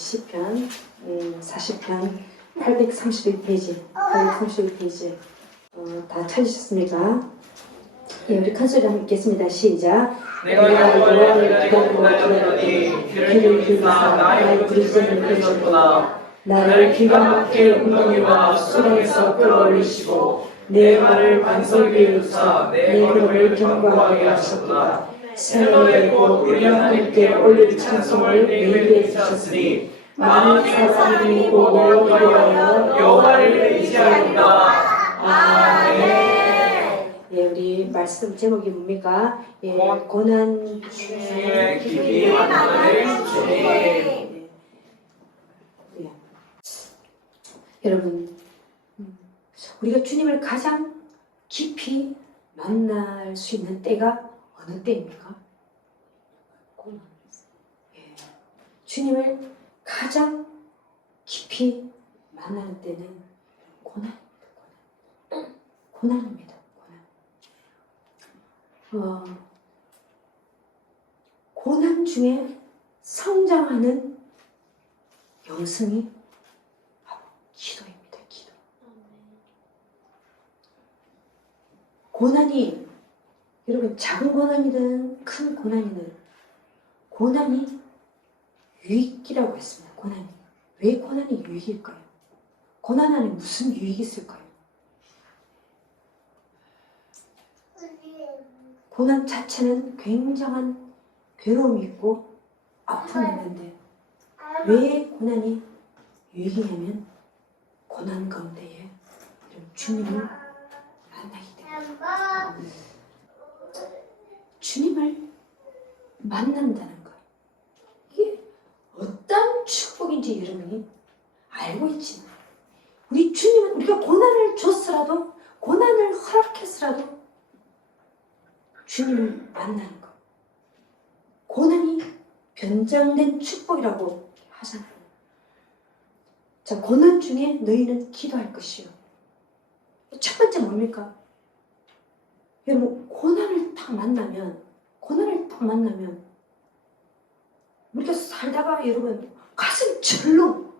시편 40편 831페이지 다 찾으셨습니까? 예, 우리 큰 소리 한번 읽겠습니다. 시작. 내가 여호와의 기도로 들었더니 귀를 기울이사 나의 부르짖음을 들으셨구나. 나를 기가 막힐 웅덩이와 수렁에서 끌어올리시고 내 발을 반석 위에 두사 내 걸음을 견고하게 하셨구나. 새로의 곧 우리 하나님께 올릴 찬송을 내 입에 주셨으니 많은 사람이 보고 기도하여 여호와를 의지하리라. 아멘. 예, 우리 말씀 제목이 뭡니까? 예, 고난 중에 깊이 만나는 주님. 예. 여러분, 우리가 주님을 가장 깊이 만날 수 있는 때가 어느 때입니까? 고난. 예. 주님을 가장 깊이 만나는 때는 고난입니다. 고난입니다. 고난 중에 성장하는 영성이 바로 기도입니다. 기도. 고난이 여러분 작은 고난이든 큰 고난이든 고난이 유익이라고 했습니다. 고난이. 왜 고난이 유익일까요? 고난 안에 무슨 유익이 있을까요? 고난 자체는 굉장한 괴로움이 있고 아픔이 있는데 왜 고난이 유익이냐면 고난 가운데에 주님을 만나기 때문에 주님을 만난다는 것 이게 어떤 축복인지 여러분이 알고 있지만 우리 주님은 우리가 고난을 줬으라도 고난을 허락했으라도 주님을 만나는 것. 고난이 변장된 축복이라고 하잖아요. 자, 고난 중에 너희는 기도할 것이요. 첫 번째 뭡니까? 여러분, 고난을 딱 만나면 우리가 살다가 여러분 가슴 절렁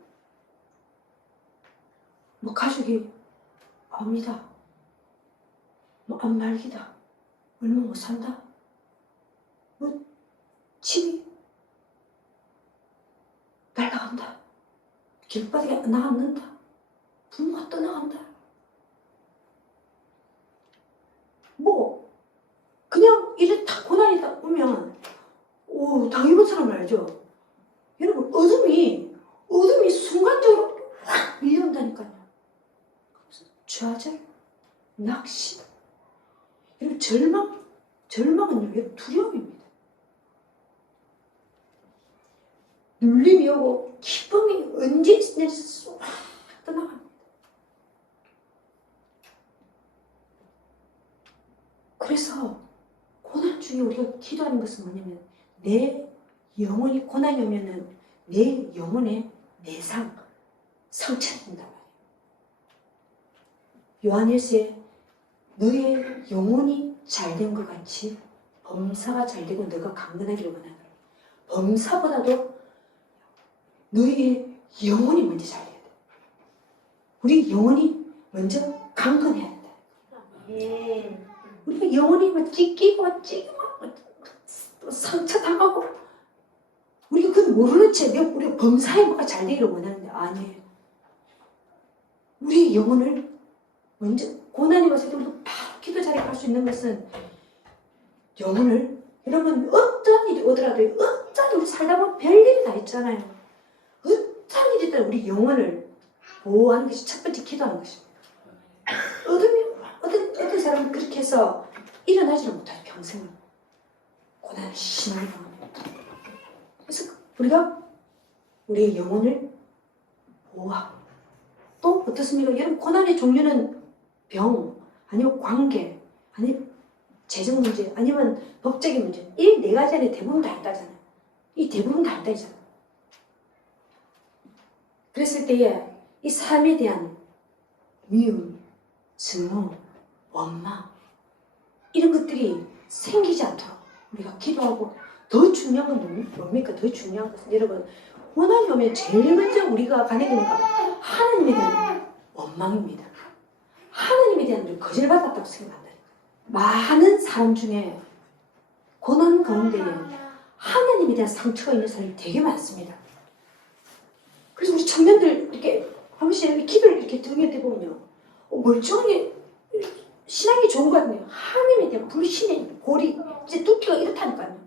가족이 압니다. 안 말기다. 얼마 못 산다? 집이 날아간다. 길바닥에 나앉는다. 부모가 떠나간다. 그냥 이래 다 고난이 딱 오면 당해본 사람 알죠? 여러분 어둠이 순간적으로 확 밀려온다니까요. 좌절, 낙심, 여러분 절망은요, 여러분 두려움입니다. 눌림이 오고 기쁨이 언제 내서 쏙 떠나갑니다. 그래서 고난 중에 우리가 기도하는 것은 뭐냐면 내 영혼이 고난이 오면은 내 영혼의 내상, 상처가 된단 말이에요. 요한일서에 너의 영혼이 잘된 것 같이 범사가 잘되고 너가 강건하기를 원하노라. 범사보다도 너의 영혼이 먼저 잘돼야 돼. 우리 영혼이 먼저 강건해야 된다. 우리가 영혼이 막 찢기고 상처 당하고 우리가 그건 모르는 채 우리가 범사에 뭐가 잘되기를 원하는데 아니에요. 우리 영혼을 먼저 고난이 와서 우리가 바로 기도 자리에 갈 수 있는 것은 영혼을 여러분 어떤 일이 오더라도 어떤 우리 살다 보면 별일이 다 있잖아요. 어떤 일이 있더라도 우리 영혼을 보호하는 것이 첫 번째 기도하는 것입니다. 어떤 사람은 그렇게 해서 일어나지를 못하죠. 평생을 고난을 심하게 당합니다. 그래서 우리가 우리의 영혼을 보호하고 또 어떻습니까? 여러분 고난의 종류는 병, 아니면 관계, 아니면 재정 문제, 아니면 법적인 문제. 이 네 가지 안에 대부분 다 있다잖아요. 이 대부분 다 있다잖아요. 그랬을 때에 이 삶에 대한 미움, 증오, 원망 이런 것들이 생기지 않도록 우리가 기도하고 더 중요한 건 뭡니까? 더 중요한 것은 여러분 고난이 오면 제일 먼저 우리가 가는 게 뭔가 하나님에 대한 원망입니다. 하나님에 대한 우리 거절받았다고 생각한다. 많은 사람 중에 고난 가운데 하나님에 대한 상처가 있는 사람이 되게 많습니다. 그래서 우리 청년들 이렇게 한 번씩 이렇게 기도를 이렇게 등에 대보면요, 멀쩡하게 신앙이 좋은 거 같네요. 하나님에 대한 불신의 골이 이제 뚜기가 이렇다니까요.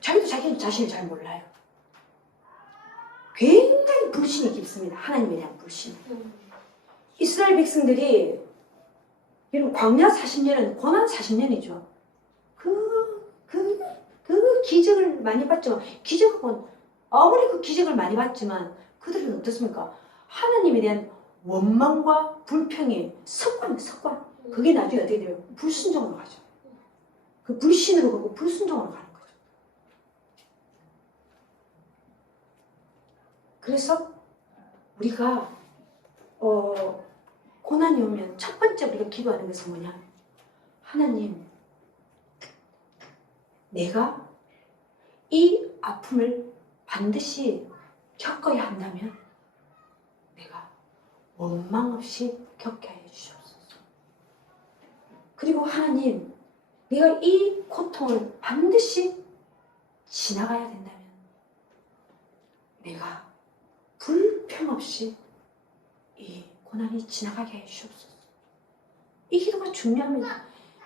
자기도 자기 자신을 잘 몰라요. 굉장히 불신이 깊습니다. 하나님에 대한 불신. 이스라엘 백성들이 여러분 광야 40년은 고난 40년이죠. 그 기적을 많이 봤죠. 기적은 아무리 그 기적을 많이 봤지만 그들은 어떻습니까? 하나님에 대한 원망과 불평이 습관. 그게 나중에 어떻게 돼요? 불순종으로 가죠. 그 불신으로 가고 불순종으로 가는 거죠. 그래서 우리가 고난이 오면 첫 번째 우리가 기도하는 것은 뭐냐? 하나님, 내가 이 아픔을 반드시 겪어야 한다면 내가 원망 없이 겪게 하여 주시옵소서. 그리고 하나님, 내가 이 고통을 반드시 지나가야 된다면 내가 불평 없이 이 고난이 지나가게 해 주시옵소서. 이 기도가 중요합니다.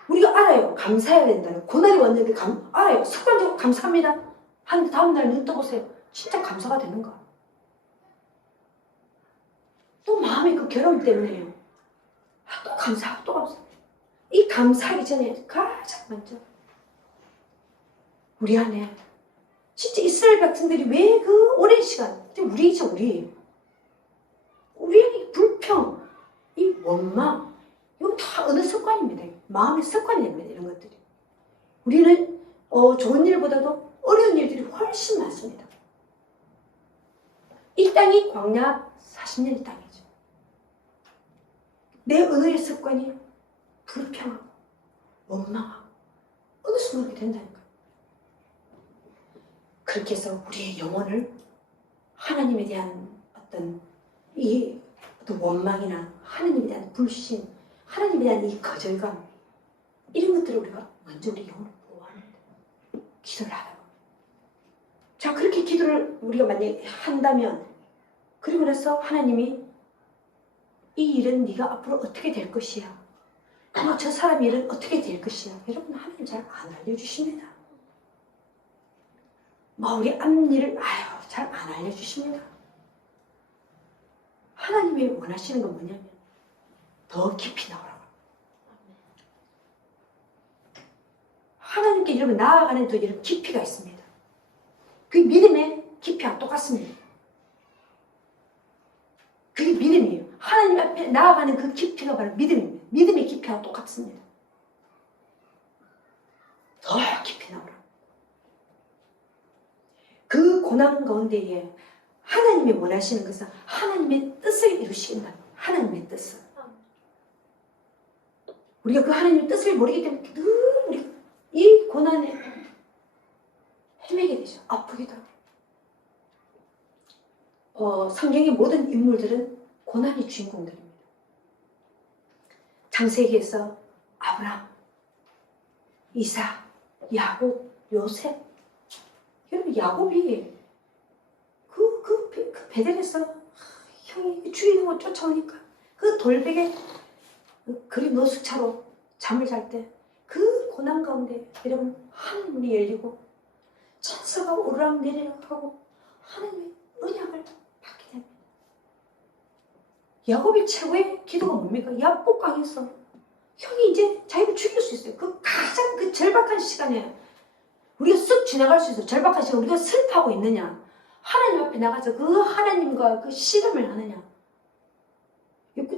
우리가 알아요. 감사해야 된다는. 고난이 왔는데 알아요. 습관적으로 감사합니다. 한 다음날 눈 떠보세요. 진짜 감사가 되는가? 또 마음의 그 괴로움 때문에요. 또 감사하고 또 감사. 이 감사하기 전에 가장 먼저 우리 안에 진짜 이스라엘 백성들이 왜 그 오랜 시간, 우리죠, 우리 안에 불평, 이 원망, 이거 다 어느 습관입니다. 마음의 습관입니다. 이런 것들이. 우리는 좋은 일보다도 어려운 일들이 훨씬 많습니다. 이 땅이 광야 40년의 땅이죠. 내 언어의 습관이 불평하고 원망하고 어느 순간 그렇게 된다니까요. 그렇게 해서 우리의 영혼을 하나님에 대한 어떤 이 어떤 원망이나 하나님에 대한 불신, 하나님에 대한 이 거절감, 이런 것들을 우리가 먼저 우리 영혼을 보호하는데 기도를 하라고. 자, 그렇게 기도를 우리가 만약에 한다면, 그리고 나서 하나님이 이 일은 네가 앞으로 어떻게 될 것이야, 그리고 저 사람 일은 어떻게 될 것이야, 여러분 하나님 잘 안 알려주십니다. 우리 앞일을 잘 안 알려주십니다. 하나님이 원하시는 건 뭐냐면 더 깊이 나오라고. 하나님께 여러분 나아가는 더 이런 깊이가 있습니다. 그 믿음의 깊이와 똑같습니다. 그게 믿음이에요. 하나님 앞에 나아가는 그 깊이가 바로 믿음입니다. 믿음의 깊이와 똑같습니다. 더 깊이 나오라고. 그 고난 가운데에 하나님이 원하시는 것은 하나님의 뜻을 이루시긴다. 하나님의 뜻을. 우리가 그 하나님의 뜻을 모르기 때문에 늘 우리 이 고난에 헤매게 되죠. 아프기도 하고. 성경의 모든 인물들은 고난의 주인공들입니다. 창세기에서 아브라함, 이삭, 야곱, 요셉. 여러분 야곱이 그 베델에서 형이 죽이고 쫓아오니까 그 돌베개 그리 노숙차로 잠을 잘 때 그 고난 가운데 여러분 하늘문이 열리고 천사가 오르락내리락 하고 하나님의 언약을 받게 됩니다. 야곱이 최고의 기도가 뭡니까? 야복강에서 형이 이제 자기를 죽일 수 있어요. 그 가장 그 절박한 시간에 우리가 쓱 지나갈 수 있어요. 절박한 시간 우리가 슬퍼하고 있느냐, 하나님 앞에 나가서 그 하나님과 그 씨름을 하느냐,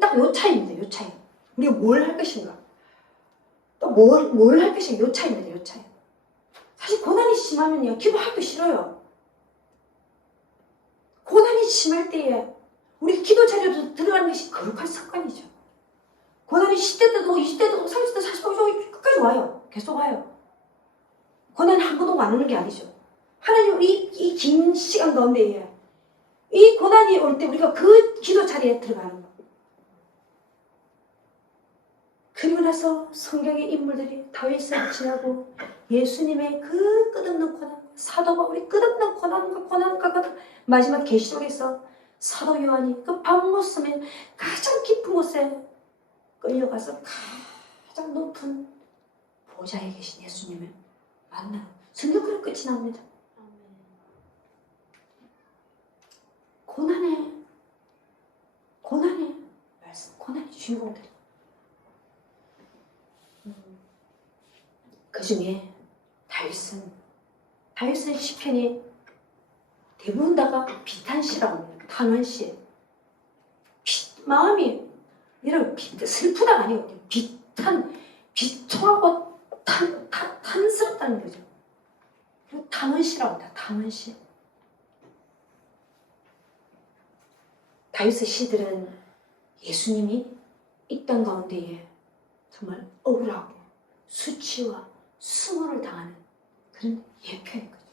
딱 요 차이입니다. 요 차이. 우리가 뭘 할 것인가, 또 뭘 할 것인가, 요 차이입니다. 요 차이. 사실 고난이 심하면요 기도하기 싫어요. 고난이 심할 때에 우리 기도 자료도 들어가는 것이 거룩한 습관이죠. 고난이 10대 때도 20대 때도 30대 40대 끝까지 와요. 계속 와요. 고난이 한 번도 안 오는 게 아니죠. 하나님 이 긴 시간 가운데에 이 고난이 올 때 우리가 그 기도 자리에 들어가는 거예요. 그리고 나서 성경의 인물들이 다윗을 지나고 예수님의 그 끝없는 고난, 사도 바울이 끝없는 고난과 마지막 계시록에서 사도 요한이 그 밤모섬에 가장 깊은 곳에 끌려가서 가장 높은 보좌에 계신 예수님을 만나는 성경 그런 끝이 납니다. 고난의 말씀, 고난의 주인공들. 그 중에 다윗은 시편이 대부분 다가 비탄시라고 합니다. 탄원시. 마음이 이런 슬프다가 아니거든요. 비통하고 탄스럽다는 거죠. 그리고 탄원시라고 합니다. 탄원시. 다윗의 시들은 예수님이 이 땅 가운데에 정말 억울하고 수치와 수모를 당하는 그런 예표인 거죠.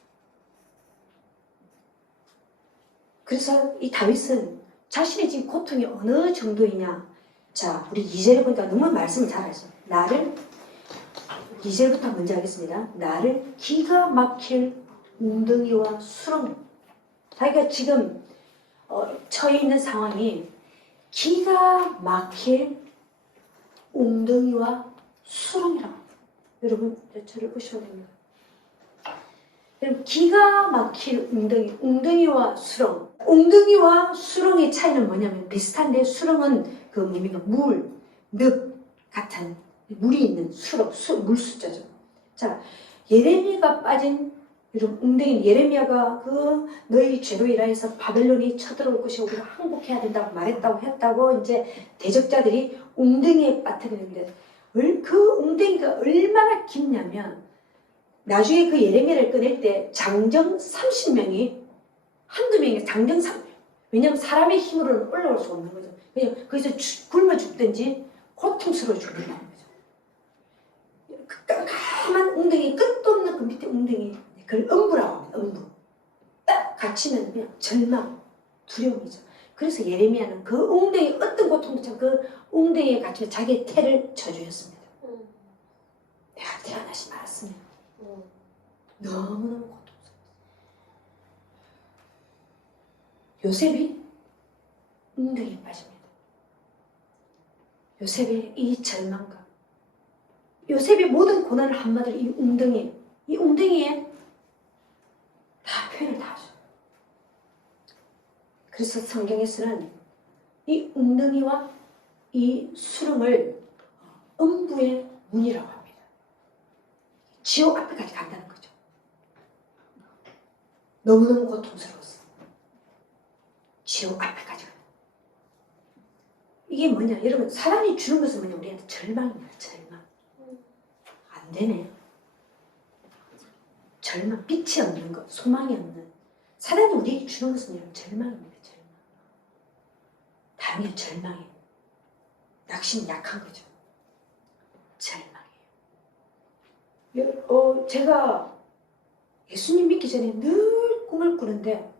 그래서 이 다윗은 자신의 지금 고통이 어느 정도이냐. 자, 우리 2절을 보니까 너무 말씀을 잘 하죠. 2절부터 먼저 하겠습니다. 나를 기가 막힐 웅덩이와 수렁. 자기가 지금 처해 있는 상황이 기가 막힐 웅덩이와 수렁이라고 합니다. 여러분, 저를 보셔야 됩니다. 여러분, 기가 막힐 웅덩이와 수렁. 웅덩이와 수렁의 차이는 뭐냐면 비슷한데 수렁은 그 뭡니까? 늪 같은 물이 있는 수렁, 물숫자죠. 자, 예레미야가 빠진 여러분 웅덩이, 예레미야가 그 너희 죄로 인하여서 바벨론이 쳐들어올 것이 우리가 항복해야 된다고 말했다고 했다고 이제 대적자들이 웅덩이에 빠뜨리는데 그 웅덩이가 얼마나 깊냐면 나중에 그 예레미야를 꺼낼 때 장정 30명이 한두 명이 장정 30명. 왜냐하면 사람의 힘으로는 올라올 수 없는 거죠. 그냥 거기서 굶어 죽든지 고통스러워 죽는다는 거죠. 그 깜깜한 웅덩이, 끝도 없는 그 밑에 웅덩이, 그걸 음부라고 합니다. 음부. 딱 갇히면 그냥 절망, 두려움이죠. 그래서 예레미야는 그 웅덩이 어떤 고통도 참 그 웅덩이에 갇히면 자기의 태를 저주했습니다. 내가 태어나지 말았으면 너무너무 고통스러웠어요. 요셉이 웅덩이에 빠집니다. 요셉의 이 절망감, 요셉의 모든 고난을 한마디로 이 웅덩이에 다 표현을 다 하죠. 그래서 성경에서는 이 웅덩이와 이 수렁을 음부의 문이라고 합니다. 지옥 앞에까지 간다는 거죠. 너무너무 고통스러웠어. 지옥 앞에까지 간다. 이게 뭐냐? 여러분, 사람이 주는 것은 뭐냐? 우리한테 절망입니다. 절망. 안 되네. 절망, 빛이 없는 것, 소망이 없는. 사람이 우리에게 주는 것은 여러분 절망입니다. 절망. 당연히 절망이에요. 낙심은 약한 거죠. 절망이에요. 제가 예수님 믿기 전에 늘 꿈을 꾸는데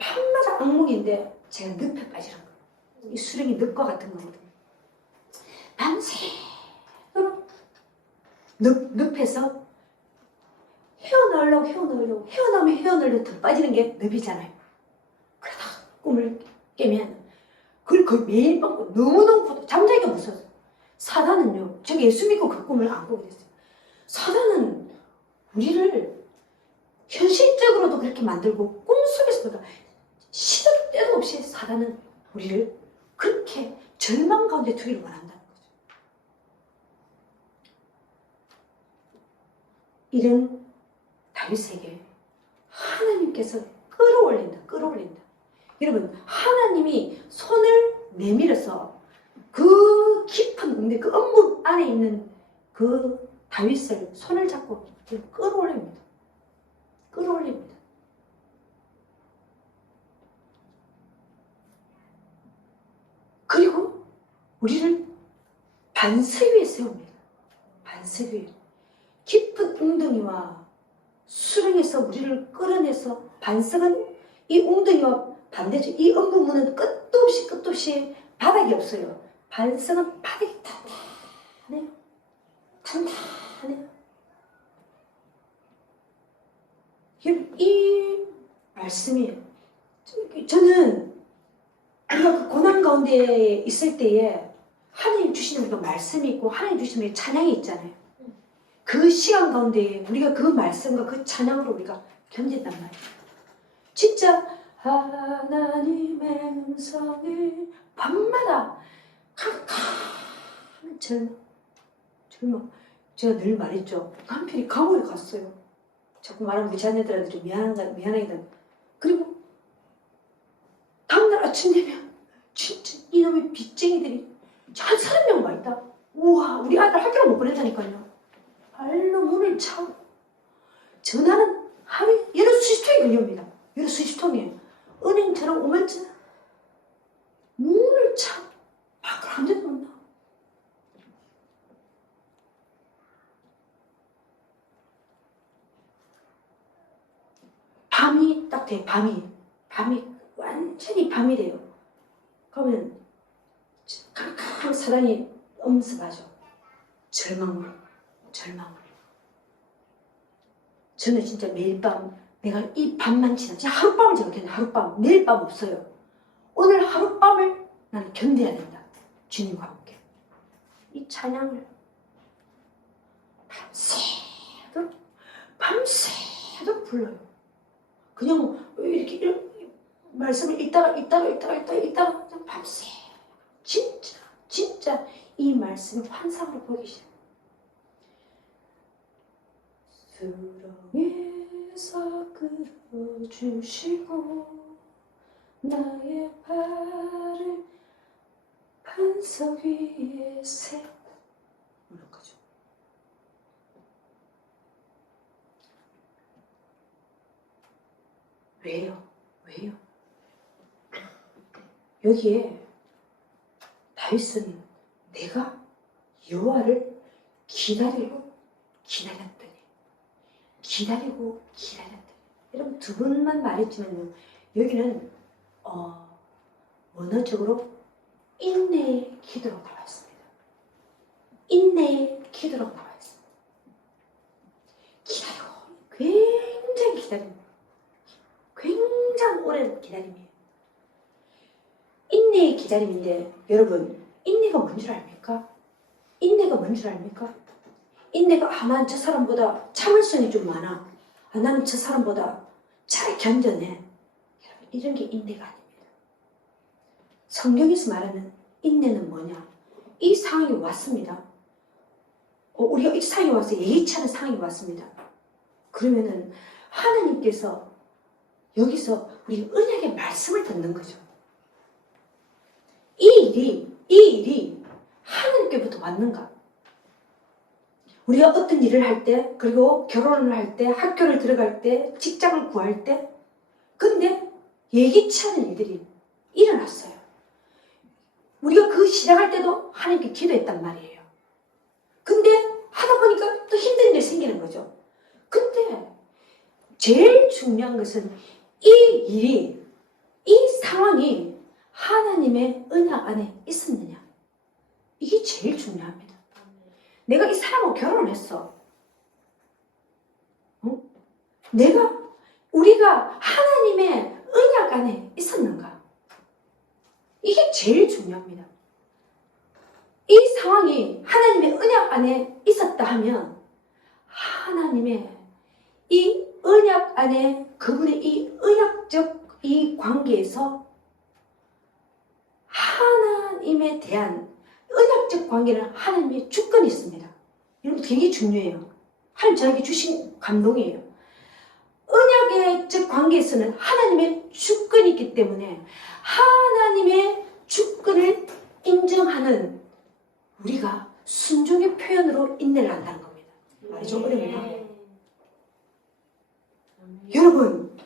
밤마다 악몽인데 제가 늪에 빠지는 거예요. 이 수렁이 늪과 같은 거거든요. 밤새도록 늪에서 헤어나오려고 헤어나오면 더 빠지는 게 늪이잖아요. 그러다 꿈을 깨면 그걸 거의 매일 밤 너무너무 고통, 잠자기가 무서워서. 사단은요, 제가 예수 믿고 그 꿈을 안 꾸게 됐어요. 사단은 우리를 현실적으로도 그렇게 만들고 꿈속에서도 시도 때도 없이 사단은 우리를 그렇게 절망 가운데 두기를 원한다는 거죠. 이런 다윗에게 하나님께서 끌어올린다. 여러분, 하나님이 손을 내밀어서 그 깊은 웅덩이, 그 음부 안에 있는 그 다윗을 손을 잡고 끌어올립니다. 그리고 우리를 반석 위에 세웁니다. 반석 위에. 깊은 웅덩이와 수렁에서 우리를 끌어내서 반석은 이 웅덩이와 반대죠. 이 음부문은 끝도 없이 바닥이 없어요. 반성은 바닥이 단단해요. 단단해요. 이 말씀이 저는 우리가 그 고난 가운데 있을 때에 하나님 주시는 우리가 말씀이 있고 하나님 주시는 우리 찬양이 있잖아요. 그 시간 가운데 우리가 그 말씀과 그 찬양으로 우리가 견딘단 말이에요. 진짜 하나님의 음성을 밤마다 캄캄한 절망. 제가 늘 말했죠. 남편이 감옥에 갔어요. 자꾸 말하면 우리 자녀들한테 좀 미안하게. 그리고 다음날 아침 되면 진짜 이놈의 빚쟁이들이 한 30명만 있다. 우와, 우리 아들 학교를 못 보냈다니까요. 발로 문을 차고 전화는 하루에 여러 수십 통이 걸립니다. 여러 수십 통이에요. 은행처럼 오만치 문을 차고 밖으로 한 잔도 못 나와. 밤이 딱 돼. 밤이 완전히 밤이 돼요. 그러면 캄캄한 사랑이 엄습하죠. 절망으로. 저는 진짜 매일 밤 내가 이 밤만 지나 진짜 하룻밤을 제가 견뎌요. 하룻밤. 내일 밤 없어요. 오늘 하룻밤을 나는 견뎌야 된다. 주님과 함께. 이 찬양을 밤새도 불러요. 그냥 이렇게 말씀을 읽다가 그냥 밤새 진짜 이 말씀을 환상으로 보기 시작해요. 수렁에서 끌어주시고 나의 발을 반석 위에 세우고 이런 거죠. 왜요? 여기에 다윗은 내가 여호와를 기다리고 기다렸더니 여러분 두 번만 말했지만요. 여기는 원어적으로 인내의 기도라고 나와 있습니다. 인내의 기도라고 나와 있습니다. 기다리고 굉장히 기다립니다. 굉장히 오랜 기다림이에요. 인내의 기다림인데 여러분 인내가 뭔 줄 압니까? 인내가 난 저 사람보다 참을성이 좀 많아. 나는 저 사람보다 잘 견뎌내. 여러분 이런 게 인내가 아닙니다. 성경에서 말하는 인내는 뭐냐? 이 상황이 왔습니다. 우리가 이 상황이 와서 예기치 않은 상황이 왔습니다. 그러면은 하나님께서 여기서 우리 언약의 말씀을 듣는 거죠. 이 일이 하나님께부터 왔는가? 우리가 어떤 일을 할 때, 그리고 결혼을 할 때, 학교를 들어갈 때, 직장을 구할 때, 근데 예기치 않은 일들이 일어났어요. 우리가 그 시작할 때도 하나님께 기도했단 말이에요. 근데 하다 보니까 또 힘든 일이 생기는 거죠. 근데 제일 중요한 것은 이 상황이 하나님의 언약 안에 있었느냐. 이게 제일 중요합니다. 내가 이 사람하고 결혼을 했어. 우리가 하나님의 언약 안에 있었는가? 이게 제일 중요합니다. 이 상황이 하나님의 언약 안에 있었다 하면 하나님의 이 언약 안에 그분의 이 언약적 이 관계에서 하나님에 대한 언약적 관계는 하나님의 주권이 있습니다. 여러분 되게 중요해요. 하나님 저에게 주신 감동이에요. 언약적 관계에서는 하나님의 주권이 있기 때문에 하나님의 주권을 인정하는 우리가 순종의 표현으로 인내를 한다는 겁니다. 말이 좀 어렵나? 여러분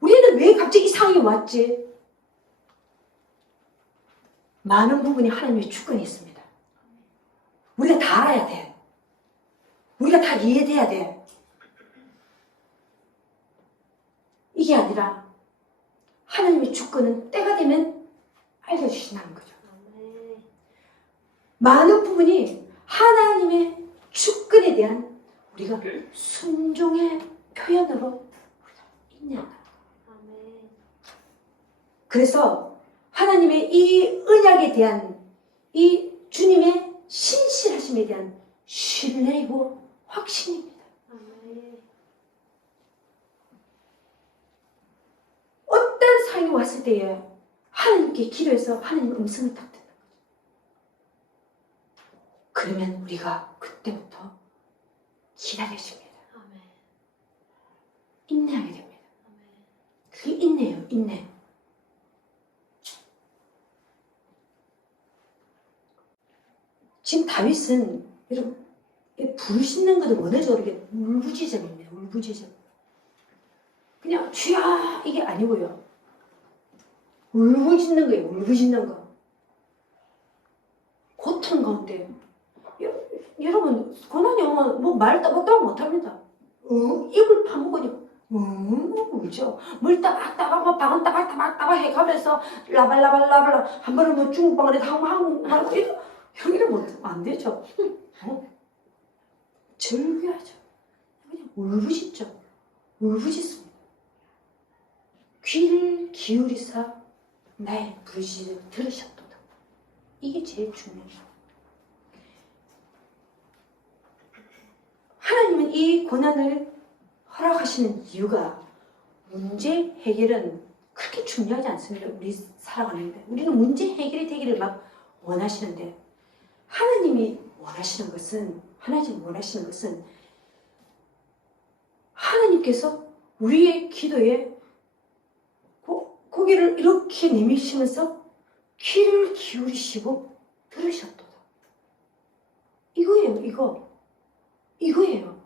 우리는 왜 갑자기 이 상황이 왔지? 많은 부분이 하나님의 주권이 있습니다. 우리가 다 알아야 돼. 우리가 다 이해돼야 돼. 이게 아니라 하나님의 주권은 때가 되면 알려주신다는 거죠. 아멘. 많은 부분이 하나님의 주권에 대한 우리가 순종의 표현으로 우리가 인내한다. 아멘. 그래서 하나님의 이 언약에 대한 이 주님의 신실하심에 대한 신뢰이고 확신입니다. 아멘. 어떤 상황이 왔을 때에 하나님께 기도해서 하나님 음성을 딱 듣는 거죠. 그러면 우리가 그때부터 기다려집니다. 아멘. 인내하게 됩니다. 아멘. 그게 인내예요, 인내. 지금 다윗은 여러분 불 씻는 것도 원해서 이렇게 울부짖음입니다. 울부짖음. 그냥 주야 이게 아니고요. 울부짖는 거예요. 울부짖는 거. 고통 가운데 여러분 고난이 오면 뭐 말도 못합니다. 입을 파먹으니 울죠. 물 따박따박 방언 따박따박 해가면서 라발라발라발 한 번은 뭐 중국방언에 항항 이러면 안 되죠. 절규하죠. 그냥 울부짖죠. 울부짖습니다. 귀를 기울이사 나의 부르짖음을 들으셨도다. 이게 제일 중요해요. 하나님은 이 고난을 허락하시는 이유가 문제 해결은 그렇게 중요하지 않습니다. 우리 살아가는데 우리는 문제 해결이 되기를 막 원하시는데 하나님이 원하시는 것은 하나님께서 우리의 기도에 고개를 이렇게 내미시면서 귀를 기울이시고 들으셨도다. 이거예요. 이거예요.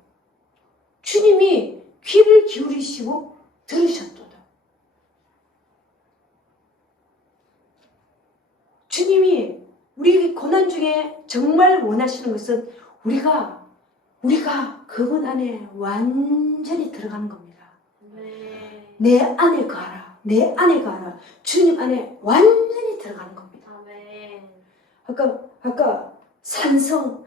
주님이 귀를 기울이시고 들으셨도다. 주님이 우리 고난 중에 정말 원하시는 것은 우리가 그분 안에 완전히 들어가는 겁니다. 아멘. 내 안에 가라. 내 안에 가라. 주님 안에 완전히 들어가는 겁니다. 아멘. 아까 산성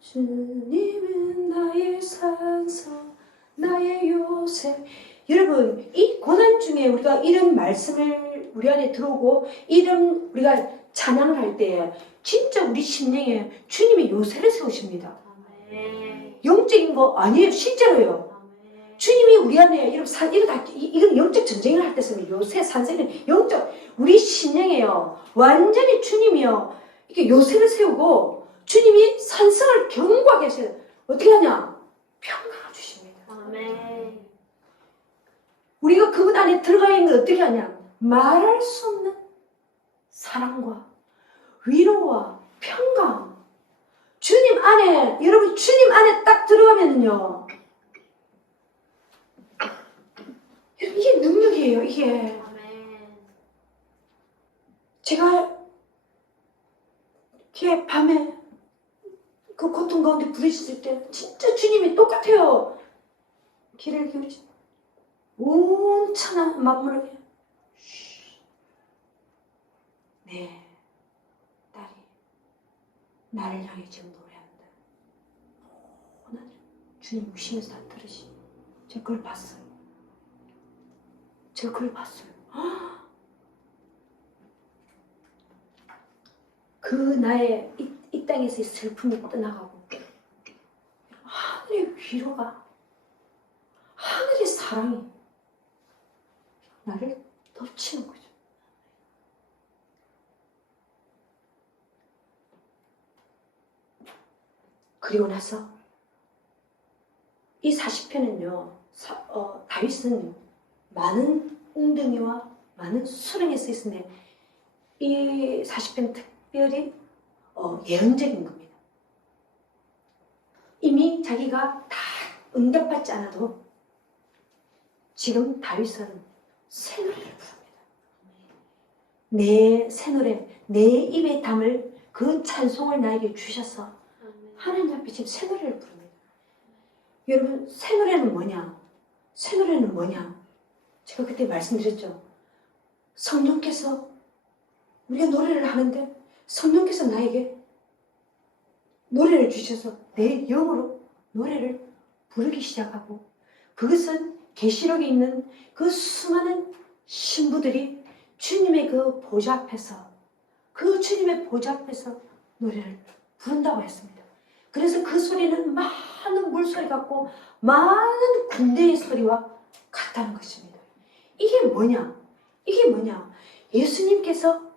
주님은 나의 산성 나의 요새. 여러분 이 고난 중에 우리가 이런 말씀을 우리 안에 들어오고 이런 우리가 찬양을 할 때 진짜 우리 심령에 주님이 요새를 세우십니다. 아멘. 영적인 거 아니에요. 실제로요. 아멘. 주님이 우리 안에 이건 영적 전쟁을 할 때 쓰는 요새 산세는 영적 우리 심령에요. 완전히 주님이요. 이렇게 요새를 세우고 주님이 산성을 견고하게 하셔요. 어떻게 하냐? 평강을 주십니다. 아멘. 우리가 그분 안에 들어가 있는 걸 어떻게 하냐? 말할 수 없는 사랑과 위로와 평강. 주님 안에, 여러분 주님 안에 딱 들어가면요. 이게 능력이에요, 이게. 아멘. 제가 이렇게 밤에 그 고통 가운데 부르셨을 때 진짜 주님이 똑같아요. 귀를 기울이시 온천한 만물에게 네, 딸이 나를 향해 지금 노래한다. 오늘 주님 무시면서 다 들으시. 제가 그걸 봤어요. 그 나의 이 땅에서의 슬픔이 떠나가고 하늘의 위로가 하늘의 사랑이 나를 덮치는 거죠. 그리고 나서 이 40편은요, 다윗은 많은 웅덩이와 많은 수렁에 서 있는데 이 40편 특별히 예언적인 겁니다. 이미 자기가 다 응답받지 않아도 지금 다윗은 새 노래를 부릅니다. 내 새 노래, 내 입에 담을 그 찬송을 나에게 주셔서 하나님 앞에 지금 새 노래를 부릅니다. 여러분 새 노래는 뭐냐? 새 노래는 뭐냐? 제가 그때 말씀드렸죠. 성령께서 우리가 노래를 하는데 성령께서 나에게 노래를 주셔서 내 영으로 노래를 부르기 시작하고 그것은 계시록에 있는 그 수많은 신부들이 주님의 그 보좌 앞에서 그 주님의 보좌 앞에서 노래를 부른다고 했습니다. 그래서 그 소리는 많은 물소리 같고 많은 군대의 소리와 같다는 것입니다. 이게 뭐냐? 이게 뭐냐? 예수님께서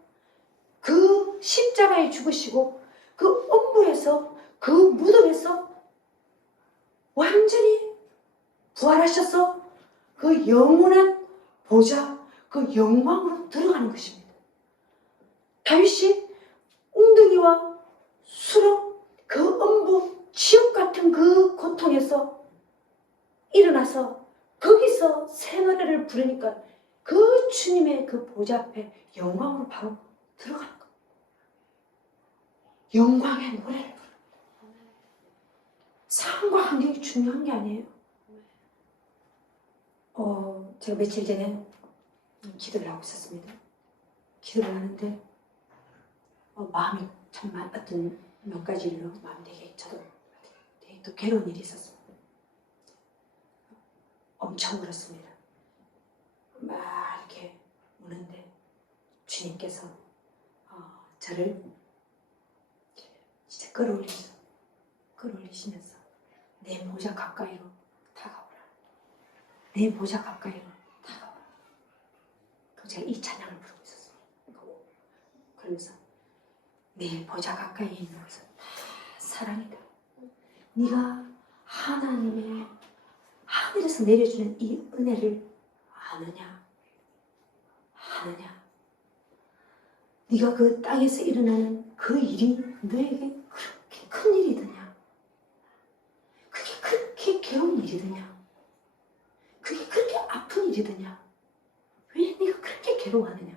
그 십자가에 죽으시고 그 엄부에서 그 무덤에서 완전히 부활하셔서 그 영원한 보좌, 그 영광으로 들어가는 것입니다. 다윗이 웅덩이와 수렁, 그 엄부, 지옥 같은 그 고통에서 일어나서 거기서 새 노래를 부르니까 그 주님의 그 보좌 앞에 영광으로 바로 들어가는 겁니다. 영광의 노래를 부릅니다. 상황과 환경이 중요한 게 아니에요. 제가 며칠 전에 기도를 하고 있었습니다. 기도를 하는데 마음이 참 어떤 몇 가지 일로 마음 되게 저도 되게 또 괴로운 일이 있었습니다. 엄청 울었습니다. 막 이렇게 우는데 주님께서 저를 진짜 끌어올리시면서 내 보좌 가까이로 다가오라. 내 보좌 가까이로 다가오라. 그럼 제가 이 찬양을 부르고 있었습니다. 그러면서 내 보좌 가까이 있는 것은 다 사랑이다. 네가 하나님의 하늘에서 내려주는 이 은혜를 아느냐? 네가 그 땅에서 일어나는 그 일이 너에게 그렇게 큰 일이더냐? 그게 그렇게 괴로운 일이더냐? 그게 그렇게 아픈 일이더냐? 왜 네가 그렇게 괴로워하느냐?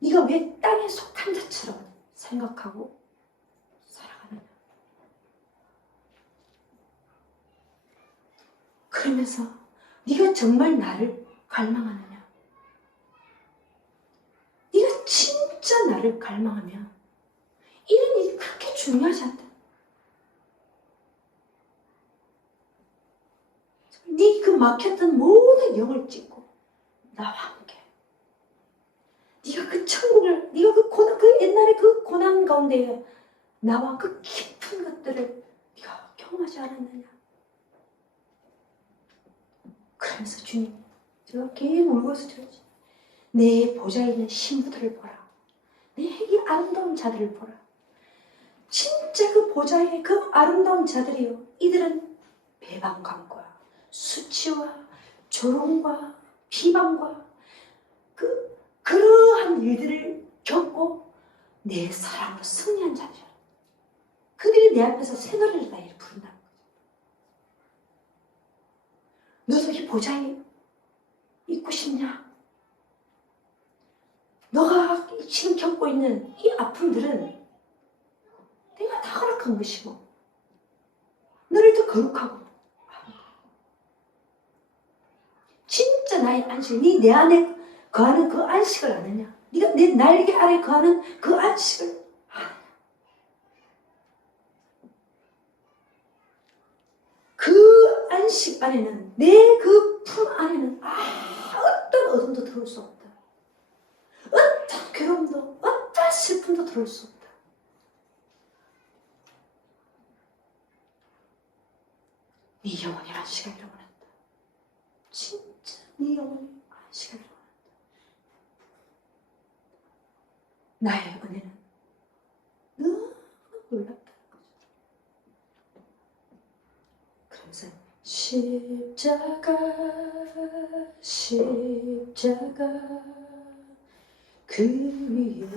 네가 왜 땅에 속한 자처럼 생각하고 살아가느냐? 그러면서 네가 정말 나를 갈망하느냐? 네가 진짜 나를 갈망하면 이런 일이 그렇게 중요하지 않다. 네 그 막혔던 모든 영을 찢고 나와 함께 네가 그 천국을 네가 그 고난 그 옛날에 그 고난 가운데 나와 그 깊은 것들을 네가 경험하지 않았느냐. 그러면서 주님 제가 계속 울고서 저러지 내 보좌에 있는 신부들을 보라. 내 이 아름다운 자들을 보라. 진짜 그 보좌의 그 아름다운 자들이요. 이들은 배반감과 수치와 조롱과 비방과 그러한 일들을 겪고 내 사랑으로 승리한 자들이야. 그들이 내 앞에서 새 노래를 다 부른다는 거죠. 너도 이 보좌에 있고 싶냐? 너가 지금 겪고 있는 이 아픔들은 내가 다 허락한 것이고 너를 더 거룩하고 진짜 나의 안식, 네 내 안에 거하는 그 안식을 아느냐? 네가 내 날개 아래 거하는 그 안식을 아느냐? 그 안식 안에는 내 그 품 안에는 어떤 어둠도 들어올 수 없다. 어떤 괴로움도 어떤 슬픔도 들어올 수 없다. 네 영혼이 안식하기를 원한다. 진짜 네 영혼이 안식하기를 원한다. 나의 은혜는 너무 놀랍다는 거죠. 그러면서 십자가 그 위에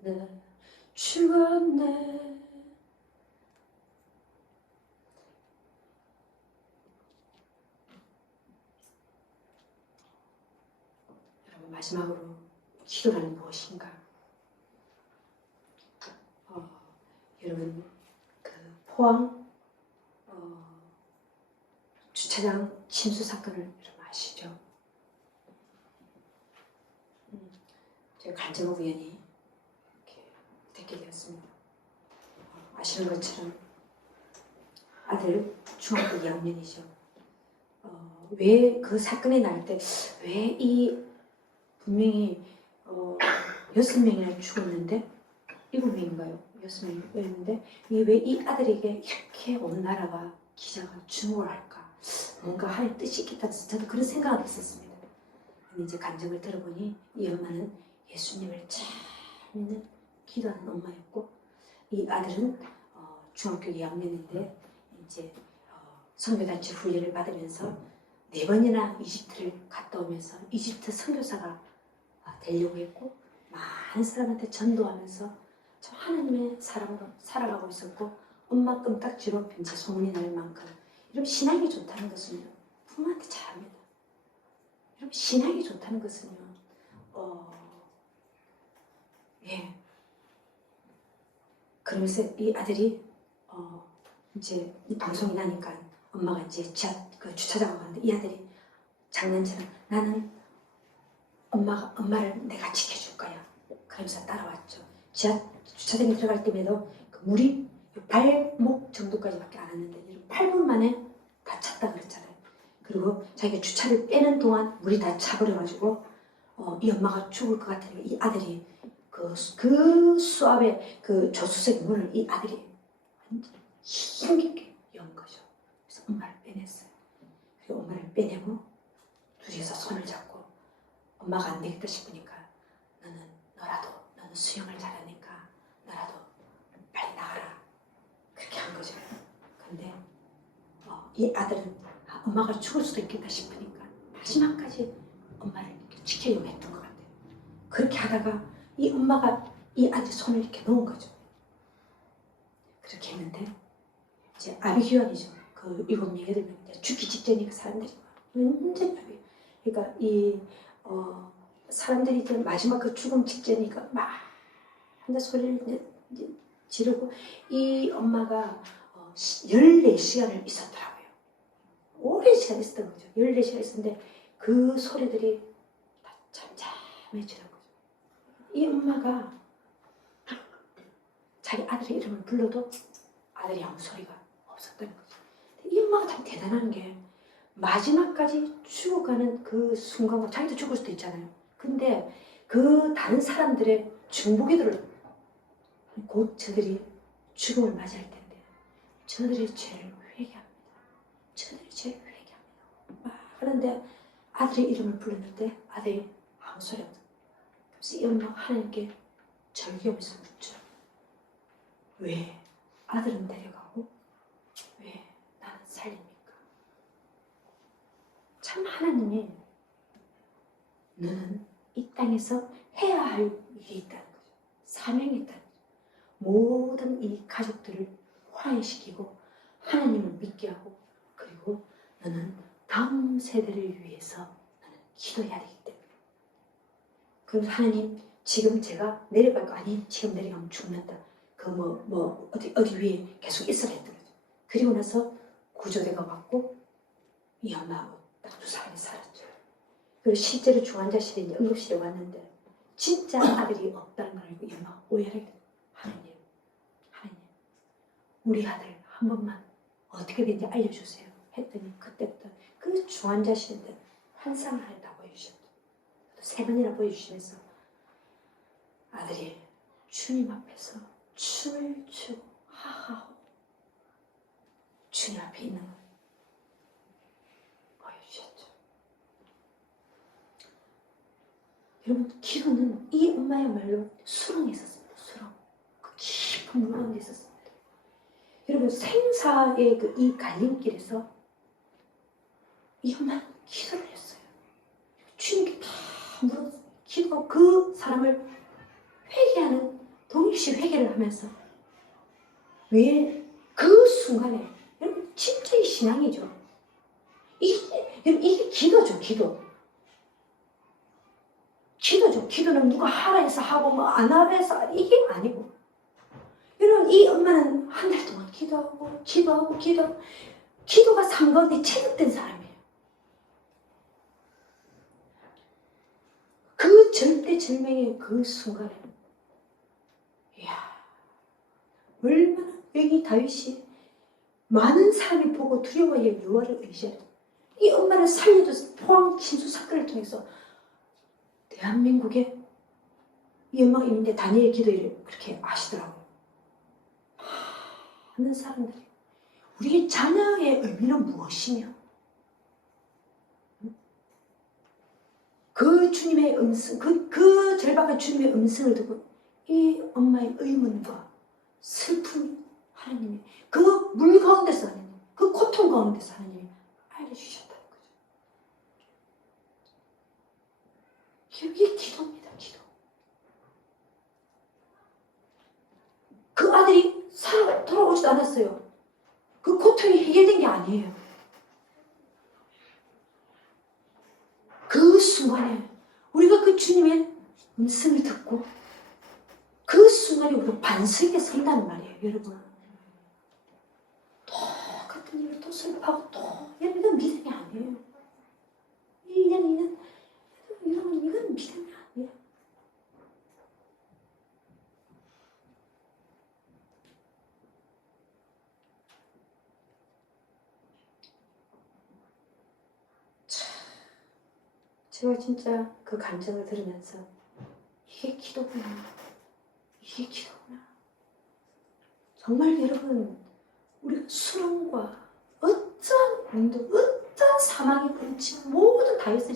나 죽었네. 여러분 마지막으로 기도라는 무엇인가? 여러분 그 포항 주차장 침수 사건을 여러분 아시죠? 제가 간증을 우연히 이렇게 듣게 되었습니다. 아시는 것처럼 아들 중학교 2학년이죠. 왜 그 사건이 날 때 왜 이 분명히 6명이나 죽었는데 7명인가요? 6명이었는데 왜 이 아들에게 이렇게 온 나라가 기자가 주목을 할까? 뭔가 할 뜻이 있겠다. 저도 그런 생각을 했었습니다. 근데 이제 간증을 들어보니 이 엄마는 예수님을 잘 믿는 기도하는 엄마였고 이 아들은 중학교 2학년인데 이제 선교단체 훈련을 받으면서 4번이나 이집트를 갔다 오면서 이집트 선교사가 되려고 했고 많은 사람한테 전도하면서 저 하나님의 사람으로 살아가고 있었고 엄마 껌딱지로 빈채 소문이 날 만큼 이런 신앙이 좋다는 것은요 부모한테 잘합니다. 이런 신앙이 좋다는 것은요 예 그러면서 이 아들이 이제 이 방송이 나니까 엄마가 이제 그 주차장으로 가는데 이 아들이 장난처럼 나는 엄마를 내가 지켜줄 거야. 그러면서 따라왔죠. 주차장에 들어갈 때에도 그 물이 발목 정도까지밖에 안 왔는데 8분 만에 다 찼다 그랬잖아요. 그리고 자기가 주차를 빼는 동안 물이 다 차버려가지고 이 엄마가 죽을 것 같으니까 이 아들이 그 수압의 그 조수석 문을 이 아들이 완전 힘겹게 연 거죠. 그래서 엄마를 빼냈어요. 그리고 엄마를 빼내고 둘이서 손을 잡고 엄마가 안 되겠다 싶으니까 너는 수영을 잘하니까 너라도 빨리 나가라. 그렇게 한 거죠. 근데 이 아들은 엄마가 죽을 수도 있겠다 싶으니까 마지막까지 엄마를 이렇게 지키려고 했던 것 같아요. 그렇게 하다가 이 엄마가 이 아들 손을 이렇게 놓은 거죠. 그렇게 했는데 이제 아비규환이죠. 그 7명, 8명 죽기 직전이니까 사람들이 완전 아비. 그러니까 이 사람들이 이제 마지막 그 죽음 직전이니까 막 한다 소리를 이제 지르고 이 엄마가 14시간을 있었더라고요. 오랜 시간 있었던 거죠. 14시간 있었는데 그 소리들이 다 잠잠해지는 거죠. 이 엄마가 자기 아들의 이름을 불러도 아들이 아무 소리가 없었던 거죠. 이 엄마가 참 대단한 게 마지막까지 죽어가는 그 순간과 자기도 죽을 수도 있잖아요. 근데 그 다른 사람들의 중보기도를 곧 저들이 죽음을 맞이할 텐데 저들이 죄를 회개합니다. 저들이 죄를 회개합니다. 막 그런데 아들의 이름을 불렀는데 아들이 아무 소리 없다. 그래서 이 엄마가 하나님께 절규하면서 묻죠. 왜 아들은 데려가고 왜 나는 살립니까? 참 하나님이 너는 이 땅에서 해야 할 일이 있다는 거죠. 사명이 있다는 거죠. 모든 이 가족들을 화해시키고 하나님을 믿게 하고 그리고 너는 다음 세대를 위해서 너는 기도해야 되기 때문에 그럼 하나님 지금 제가 내려갈 거 아니 지금 내려가면 죽는다. 그 어디 위에 계속 있어야 했던 거죠. 그리고 나서 구조대가 왔고 이 엄마하고 딱 2사람이 살았죠. 그리고 실제로 중환자실에 이제 응급실에 왔는데 진짜 아들이 없다는 걸 알고 이 엄마가 오해를 했거든요. 하나님 우리 아들 한 번만 어떻게든지 알려주세요. 했더니 그때부터 그 중환자실인데 환상을 하나 보여주셨죠. 또 3번이나 보여주시면서 아들이 주님 앞에서 춤을 추고 하하하고 주님 앞에 있는 걸 보여주셨죠. 여러분 기도는 이 엄마야말로 수렁에 있었습니다. 수렁. 그 깊은 물 가운데 있었습니다. 여러분 생사의 그 이 갈림길에서 이 엄마는 기도를 했어요. 주님께 다 물어 기도가 그 사람을 회개하는 동일시 회개를 하면서 왜 그 순간에 여러분 진짜 이 신앙이죠. 이게 기도죠. 기도죠. 기도는 누가 하라 해서 하고 뭐 안 하라 해서 이게 아니고 여러분 이 엄마는 한 달 동안 기도가 3가운데 체득된 사람이에요. 그 절대절명의 그 순간에 이야 얼마나 여기 다윗이 많은 사람이 보고 두려워해 여호와를 의지하다. 이 엄마를 살려줘서 포항 침수 사건을 통해서 대한민국에 이 엄마가 있는데 다니엘 기도를 그렇게 아시더라고요. 많은 사람들이 우리의 자녀의 의미는 무엇이며 그 주님의 음성, 그 절박한 주님의 음성을 듣고 이 엄마의 의문과 슬픔 하나님이 그 물 가운데서 하나님, 그 고통 가운데서 하나님이 알려주셨다는 거죠. 이게 기도입니다. 기도. 그 아들이 돌아오지도 않았어요. 그 고통이 해결된 게 아니에요. 그 순간에 우리가 그 주님의 음성을 듣고 그 순간에 우리가 반석에 선다는 말이에요. 여러분 똑같은 일을 또 슬퍼하고 또 이건 믿음이 아니에요. 이건 믿음이 아니에요. 제가 진짜 그 감정을 들으면서 이게 기도구나. 이게 기도구나. 정말 여러분 우리가 수렁과 어떤 운동, 어떤 사망의 음침한 모든 다윗은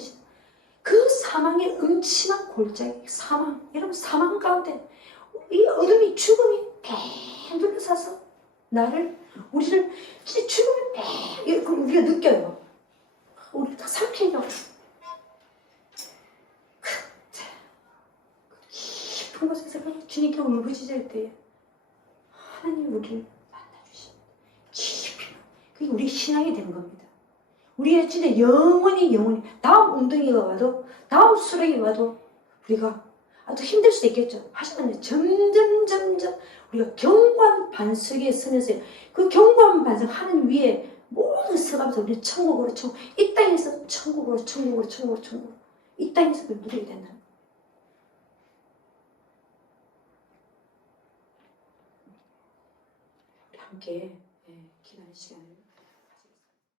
그 사망의 음침한 골짜기, 사망, 여러분 사망 가운데 이 어둠이 죽음이 뺑 둘러싸서 우리를 진짜 죽음이 뺑 우리가 느껴요. 우리 다 삼키려고 깊은 곳에서 그냥 주님께 울부짖을 때 하나님 우리를 만나주십니다. 깊이 그게 우리 신앙이 되는 겁니다. 우리의 진짜 영원히 다음 웅덩이가 와도 다음 수렁이 와도 우리가 아주 힘들 수도 있겠죠. 하지만 점점 우리가 경관 반석에 서면서 그 경관 반석 하늘 위에 모든 서가면서 우리 천국으로 이 땅에서 천국으로 이 땅에서 그걸 누리게 된다는 거예요. 우리 함께 기도하는 시간을